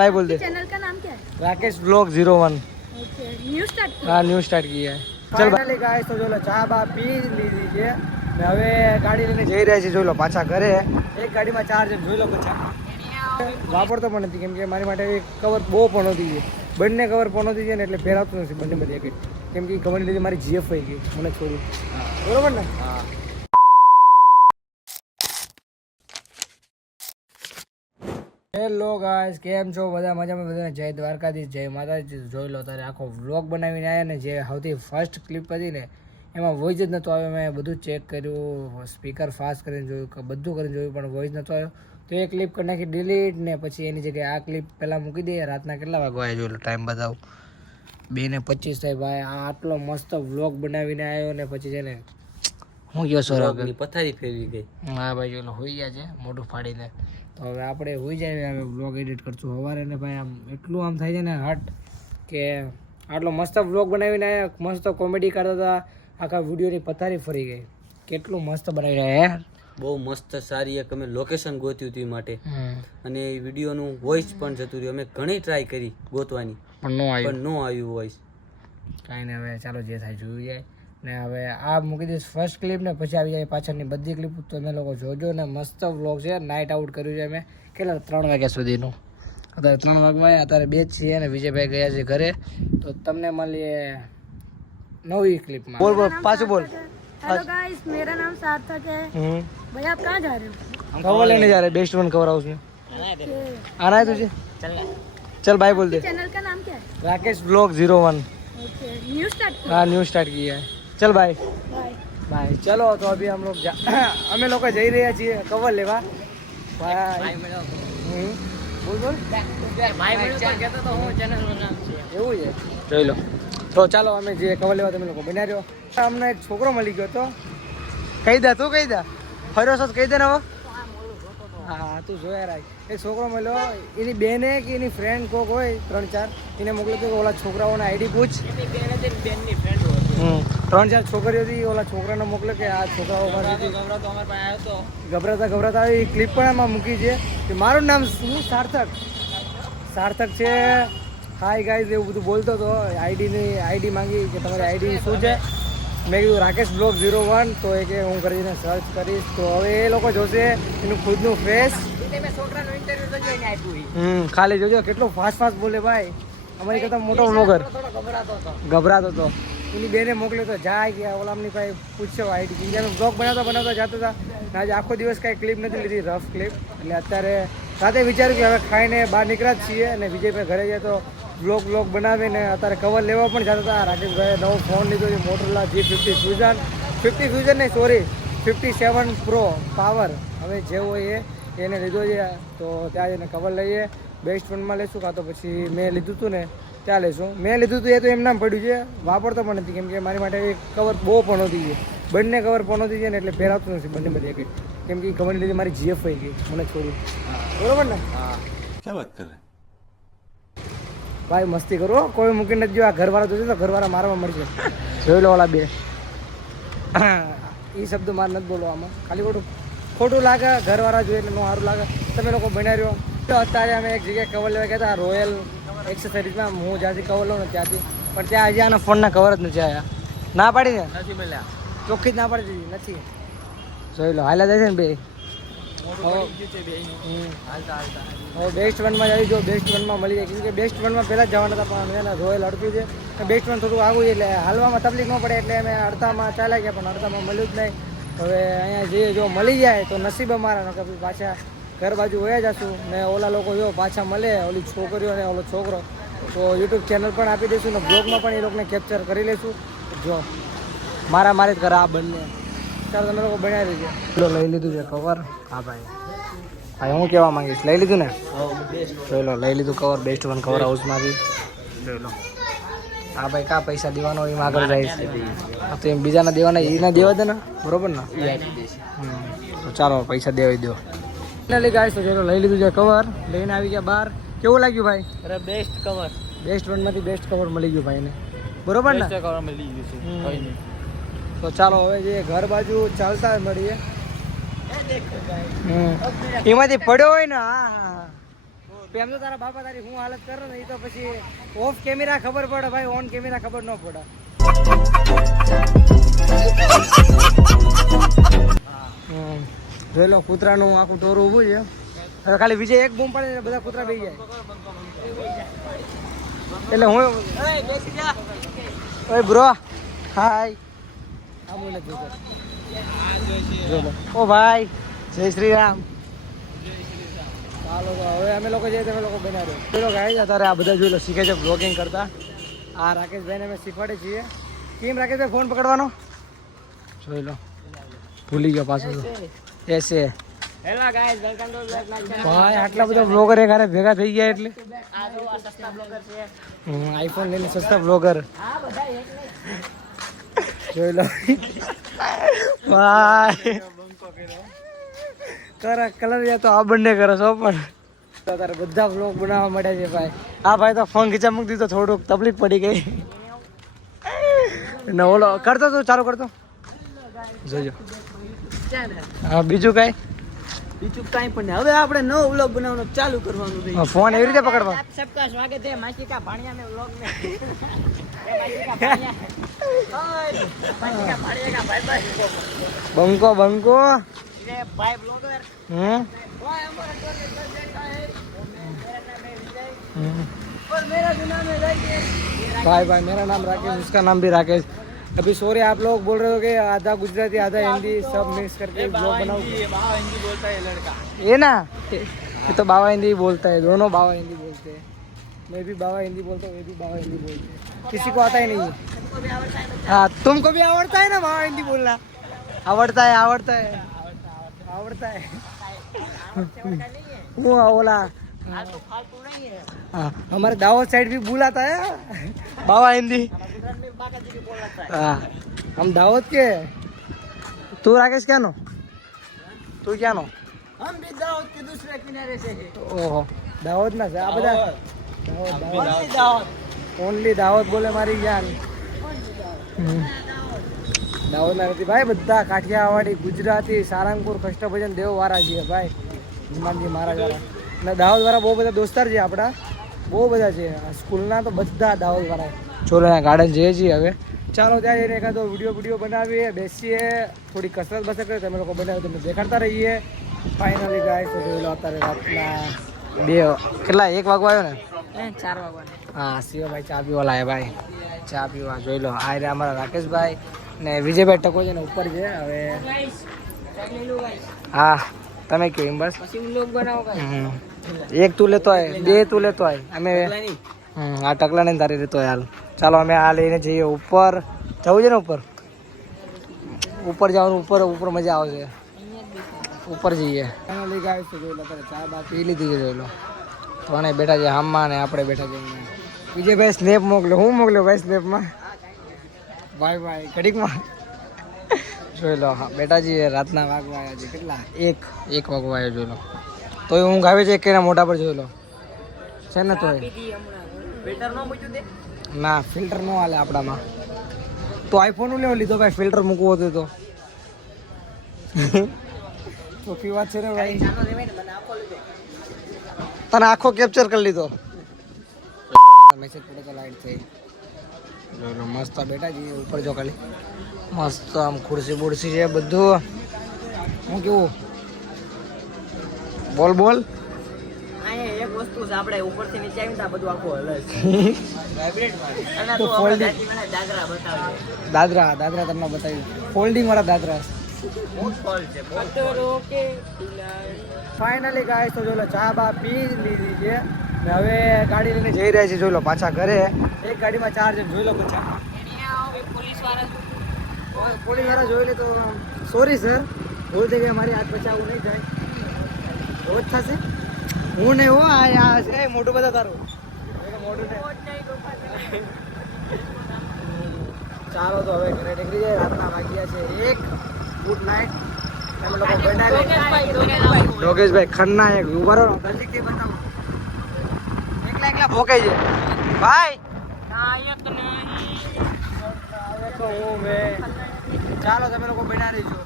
भाई बोल दे। चैनल का नाम क्या है? Rakesh blog 01। Okay, new start किया? हाँ, न्यू स्टार्ट किया है। चल ભાઈ ગાઈસ, તો જો લો ચા બા પી લીધી છે ને હવે ગાડી લઈને જઈ રહ્યા છીએ. જોઈ લો પાછા ઘરે. એક ગાડીમાં 4 જણ. જોઈ લો પાછા વાપરતો પણ નથી કેમ કે મારી માટે કવર બહુ પણ હતી. બંને કવર પણ હતી છે ને એટલે પહેરાતું નથી બંને બધી એક કેમ કે ખબર લીધી મારી જીએફ થઈ ગઈ મને છોડી. બરોબર ને? હા. હેલો ગાઈસ, કેમ છો બધા? મજામાં? બધાને જય દ્વારકાધીશ, જય માતાજી. જોઈ લો તારે આખો વ્લોગ બનાવીને આવ્યા ને જે સૌથી ફર્સ્ટ ક્લિપ હતી ને એમાં વોઇસ જ નહોતો આવ્યો. મેં બધું ચેક કર્યું, સ્પીકર ફાસ્ટ કરીને જોયું, બધું કરીને જોયું પણ વોઇસ નહોતો આવ્યો. તો એ ક્લિપ કરી નાખી ડિલીટ ને પછી એની જગ્યાએ આ ક્લિપ પહેલાં મૂકી દઈએ. રાતના કેટલા વાગવા આવ્યા? જોઈ લો ટાઈમ બતાવું, 2:25 થાય ભાઈ. આ આટલો મસ્ત વ્લોગ બનાવીને આવ્યો ને પછી છે ને હું ગયો સોરાગની પથારી ફેરવી ગઈ. હા ભાઈ, જોઈ લો હોઈ ગયા છે મોઢું ફાડીને. તો હવે આપણે હોઈ જાય, હવે વ્લોગ એડિટ કરશું સવારે ને ભાઈ. આમ એટલું આમ થાય છે ને હટ કે આટલો મસ્ત વ્લોગ બનાવીને આવ્યા, મસ્ત કોમેડી કરતા હતા, આખા વિડીયોની પથારી ફરી ગઈ. કેટલું મસ્ત બનાવી રહ્યા યાર, બહુ મસ્ત સારી એક અમે લોકેશન ગોત્યું હતું એ માટે અને એ વિડીયોનું વોઇસ પણ જતું રહ્યું. અમે ઘણી ટ્રાય કરી ગોતવાની પણ નો આવ્યું વોઇસ. કાંઈ નહીં, હવે ચાલો જે થાય જોયું જાય ને. હવે આ મૂકી દઈશ ફર્સ્ટ ક્લિપ ને પછી આવી જાય પાછળની બધી ક્લિપ. તો તમે લોકો જોજો ને. મસ્ત વ્લોગ છે. નાઇટ આઉટ કર્યું છે અમે કેટલા 3 વાગ્યા સુધીનું. અત્યારે 3 વાગમાં અત્યારે 2 જ છીએ અને વિજયભાઈ ગયા છે ઘરે. તો તમને મળીએ નવી ક્લિપમાં. બોલ બોલ પાછું બોલ. हेलो गाइस, मेरा नाम सार्थक है। भाई आप कहाँ जा रहे हो? कवर लेने जा रहे हैं, बेस्ट वन कवर हाउस में। आना है तुझे? चल भाई बोल दे। चैनल का नाम क्या है? Rakesh blog 01। Okay, new start किया? हाँ, न्यू स्टार्ट किया है। चल भाई बाय बाय। चलो तो अभी हम लोग અમે લોકો જઈ રહ્યા છીએ કવર લેવા. ભાઈ બોલ બોલ. ભાઈ મળ્યો તો કહેતો તો હું ચેનલનું નામ છે એવું છે. જોઈ લો. તો ચાલો અમે જે કવર લેવા તમે લોકો બન્યા રહ્યો. અમને એક છોકરો મળી ગયો તો. કહી દે તું, કહી દે. ફર્યો છો કહી દે ને હવે. હા તું જોયા રાખ. એક છોકરો મળ્યો, એની બેને કે એની ફ્રેન્ડ કોક હોય 3-4 એને મોકલ્યો તો ઓલા છોકરાઓના આઈડી પૂછ. બેનની ફ્રેન્ડ હોય 3-4 છોકરીઓ હતી. ઓલા છોકરાને મોકલ્યો કે આ છોકરાઓ ગભરાતા આવી ક્લિપ પણ એમાં મૂકી છે કે મારું નામ શું સાર્થક છે. હાય ગાઈઝ એવું બધું બોલતો હતો. આઈડી માંગી કે તમારી આઈડી શું છે. મેં કીધું રાકેશ બ્લોગ 01. તો એ કે હું કરીને સર્ચ કરીશ. તો હવે એ લોકો જોશે એનું ખુદનું ફેસ. ખાલી જોજો કેટલો ફાસ્ટ બોલે ભાઈ. અમારી કરતા મોટો વ્લોગર. ગભરાતો હતો. એની બેને મોકલ્યો તો જાય કે ઓલામની ભાઈ પૂછ્યો આઈડી. અમે બ્લોગ બનાવતા જતા હતા. આજે આખો દિવસ કાંઈ ક્લિપ નથી લીધી, રફ ક્લિપ. એટલે અત્યારે સાથે વિચાર્યું કે હવે ખાઈને બહાર નીકળ્યા જ છીએ અને વિજયભાઈ ઘરે જાય તો બ્લોગ બનાવીને અત્યારે કવર લેવા પણ જતા હતા. રાકેશભાઈએ નવો ફોન લીધો છે મોટોરોલા G50 ફ્યુઝન નહીં સોરી 57 પ્રો પાવર. હવે જે હોય એને લીધો છે. તો ત્યાં જઈને કવર લઈએ. બેસ્ટ વનમાં લઈશું કાં તો પછી મેં લીધું હતું ને ત્યાં લઈશું. મેં લીધું હતું એ તો એમ નામ પડ્યું છે, વાપરતો પણ નથી કેમ કે મારી માટે એક કવર બહુ પણ હતી છે. બંને કવર પણ હતી છે ને એટલે પહેરાતું નથી બંને બધી એક કેમ કે ખબર લીધી મારી જીએફ થઈ ગઈ મને છોડી. બરોબર ને? હા. ક્યાં વાત કરે ભાઈ મસ્તી કરો, કોઈ મૂકી નથી. જો આ ઘરવાળા જોશે તો ઘરવાળા મારવા મળશે. જોઈ લો ઓલા બે. એ શબ્દ મારે નથી બોલવો આમાં. ખાલી ખોટું લાગે, ઘરવાળા જોઈએ એટલે નો સારું લાગે. તમે લોકો બન્યા રહ્યો. તો અત્યારે અમે એક જગ્યાએ કવર લેવા ગયા હતા રોયલ એક્સેસરીઝમાં. હું જ્યાંથી કવર લઉં ને ત્યાંથી. પણ ત્યાં હજી આના ફોનના કવર જ નથી આવ્યા. ના પાડી ને નથી મળ્યા. ચોખ્ખી જ ના પાડી દીધી નથી. જોઈ લો હાલા જાય છે ને બે. હવે બેસ્ટ વનમાં જઈ જો. બેસ્ટ વનમાં મળી જાય કેમ કે બેસ્ટ વનમાં પહેલાં જ જવાના હતા પણ અમે રોયલ અડક્યું છે. બેસ્ટ વન થોડું આગું એટલે હાલવામાં તકલીફ ન પડે એટલે અમે અડધામાં ચાલ્યા ગયા પણ અડધામાં મળ્યું જ નહીં. હવે અહીંયા જઈએ જો મળી જાય તો નસીબ અમારા કે પાછા ઘર બાજુ વયા જશું ને. ઓલા લોકો જો પાછા મળે ઓલી છોકરીઓ ને ઓલો છોકરો તો યુટ્યુબ ચેનલ પણ આપી દઈશું ને બ્લોગમાં પણ એ લોકોને કેપ્ચર કરી લઈશું. જો મારી જ ઘર આ બંને. ચાલો તમે લોકો બનાવી દેજો. લઈ લીધું છે કવર. હા ભાઈ હું કહેવા માંગીશ લઈ લીધું ને. જોઈ લો લઈ લીધું કવર બેસ્ટ વન કવર હાઉસમાંથી. જોઈ લો હા ભાઈ કા પૈસા દેવાનો એમ આગળ જાય છે. તો એમ બીજાના દેવાના એના દેવા દે ને બરોબર ને. તો ચાલો પૈસા દેવાઈ દો. ફાઇનલી ગાઈસ તો ચલો લઈ લીધું છે કવર. લઈને આવી ગયા બહાર. કેવું લાગ્યું ભાઈ? અરે બેસ્ટ કવર. બેસ્ટ વનમાંથી બેસ્ટ કવર મળી ગયું ભાઈને. બરોબર ને? કવર મળી ગયું છે. તો ચાલો હવે જે ઘર બાજુ ચાલતા મળીએ. એમાંથી પડ્યો હોય ને હા એમ તો તારા બાપા તારી હું હાલત કરો ને એ તો પછી ઓફ કેમેરા ખબર પડે ભાઈ, ઓન કેમેરા ખબર ન પડે. જોઈ લો કૂતરાનું આખું ટોરું ઊભું છે. હવે ખાલી વિજય એક બૂમ પડે ને બધા કૂતરા બેસી જાય. એટલે હું ઓય બ્રો હાય ઓ ભાઈ જય શ્રી રામ. ચાલો તો હવે અમે લોકો જઈએ, તમે લોકો બનાવ્યો પેલો ગાય અત્યારે આ બધા જોઈ લો શીખે છે બ્લોગિંગ કરતા. આ રાકેશભાઈને અમે શીખવાડે છીએ. કેમ રાકેશભાઈ ફોન પકડવાનો? જોઈ લો ભૂલી ગયો પાછો. એસે hello guys, welcome to blog my channel. ભાઈ આટલા બધા બ્લોગર એક હારે ભેગા થઈ ગયા એટલે આ જો આ સસ્તા બ્લોગર છે. આઈફોન લઈને સસ્તા બ્લોગર. હા બધા એક ને જોઈ લો ભાઈ કરે કલર યા તો આ બંને કરે છો પણ તારે બધા બ્લોગ બનાવવા મળે છે ભાઈ. આ ભાઈ તો ફોન ખીચા મૂકી દીધો, થોડુંક તકલીફ પડી ગઈ ને ઓલો કરતો તું ચાલુ કરતો જોજો. હા બીજું કઈ કાંઈ પણ નહીં. હવે આપણે નવો વ્લોગ બનાવવાનો ચાલુ કરવાનું છે. ફોન એવી રીતે પકડવા. सबका स्वागत है मासी का भाणिया में व्लॉग में બંકો બંકો भाई ब्लॉगर और मेरा भी नाम है राकेश. भाई भाई मेरा नाम राकेश, उसका नाम भी राकेश. अभी सॉरी आप लोग बोल रहे हो कि आधा गुजराती आधा हिंदी सब मिक्स करके ब्लॉग बनाओ. हिंदी बोलता है लड़का. ये ना ये तो बाबा हिंदी बोलता है, दोनों बाबा हिंदी बोलते हैं. मैं भी बाबा हिंदी बोलता हूँ, ये भी बाबा हिंदी बोलते हैं. किसी को आता ही नहीं है. हाँ तुमको भी आवड़ता है ना बाबा हिंदी बोलना? आवड़ता है आवड़ता है आवड़ता है. वो बोला हाँ हमारे दावत साइड भी बुलाता है बाबा हिंदी. हाँ हम दावत के. तू राकेश क्या नो? तू क्या नो? हम भी दाऊद के दूसरे किनारे से हैं. ओहो दावत ना आ બધા दाऊद ઓનલી દાવત બોલે મારી જાન. દાવત ના નથી ભાઈ, બધા કાઠિયાવાડી ગુજરાતી સારંગપુર કષ્ટભજન દેવવાળા છીએ ભાઈ. હનુમાનજી મહારાજ વાળા ને દાહોદ વાળા બહુ બધા દોસ્તાર છે આપણા, બહુ બધા છે સ્કૂલના તો બધા દાહોદ વાળા. ચોલો ગાર્ડન જઈએ છીએ હવે. ચાલો ત્યાં જઈને એકાદો વિડીયો બનાવીએ, બેસીએ, થોડી કસરત બસરત કરીએ, તમે લોકો બનાવી તમને દેખાડતા રહીએ. ફાઇનલી ગાય તો જોઈ લો અત્યારે રાતના 2 કેટલા 1 વાગવા આવ્યો ને 4 વાગવાના. હા શિવભાઈ ચા પીવા લાયા ભાઈ, ચા પીવા. જોઈ લો આ રે અમારા રાકેશભાઈ ને વિજયભાઈ ટકો છે ને ઉપર છે. હવે હા તમે કહો એમ બસ પછી વ્લોગ બનાવો ગાઈસ. એક તું લેતો આય, 2 તું લેતો આય, અમે આ ટકલા ને તારી લેતો હાલ. ચાલો અમે આ લઈને જઈએ ઉપર. જવું છે ને ઉપર? ઉપર જવાનું, ઉપર મજા આવશે. ઉપર જઈએ. ફાઇનલી ગાઈસ તો જોઈ લો અત્યારે ચા બા પી લીધી છે. જોઈ લો ત્રણે બેઠા છે હામમાં ને આપણે બેઠા છે. વિજયભાઈ સ્નેપ મોકલ્યો. હું મોકલ્યો ભાઈ સ્નેપમાં? ભાઈ ભાઈ ઘડીકમાં જોઈ લો. હા બેટા છીએ. રાતના વાગવા આવ્યા છે કેટલા? 1 વાગવા આવ્યો. જોઈ લો તોય ઊંઘ આવે છે એના મોઢા પર. જોઈ લો છે ને તોય ના ફિલ્ટર ન હાલે આપણામાં. તો આઈફોન લેવો લીધો ભાઈ, ફિલ્ટર મૂકવો હતો તો ચોખ્ખી વાત છે ને ભાઈ. તને આખો કેપ્ચર કરી લીધો. મેસેજ પડે તો લાઈટ થઈ. મસ્ત બેઠા છીએ ઉપર. જો ખાલી મસ્ત આમ ખુરશી બુરશી છે બધું. હું કેવું બોલ બોલ. એક વસ્તુ છે, આપણે ઉપરથી નીચે આવીને તો આ બધું આખું હલે છે. અને તો તો folding. મને દાદરા બતાવજો. દાદરા તમને બતાવ્યું. ફોલ્ડિંગ વાળા દાદરા. ફાઇનલી ગાઈસ તો જોઈ લો ચા બા પી લીધી છે ને હવે ગાડી લઈને જઈ રહ્યા છીએ. જોઈ લો પાછા ઘરે. એક ગાડીમાં 4 જણ. જોઈ લો પાછા પોલીસ વાળા જોઈ લે તો સોરી સર, ભૂલ થઈ ગઈ મારી. હાથ બચાવવું નહીં જાય, રોજ થશે. હું નહીં હો આ મોટું બધા તારું મોટું નહીં. ચાલો તો હવે ઘરે નીકળી જાય. રાતના વાગ્યા છે 1. Good night. યોગેશભાઈ ખન્ના એક ઉભા રહો. નજીકથી બતાવો. એકલા ભોકાઈ છે ભાઈ. ચાલો તમે લોકો બેઠા રહીજો.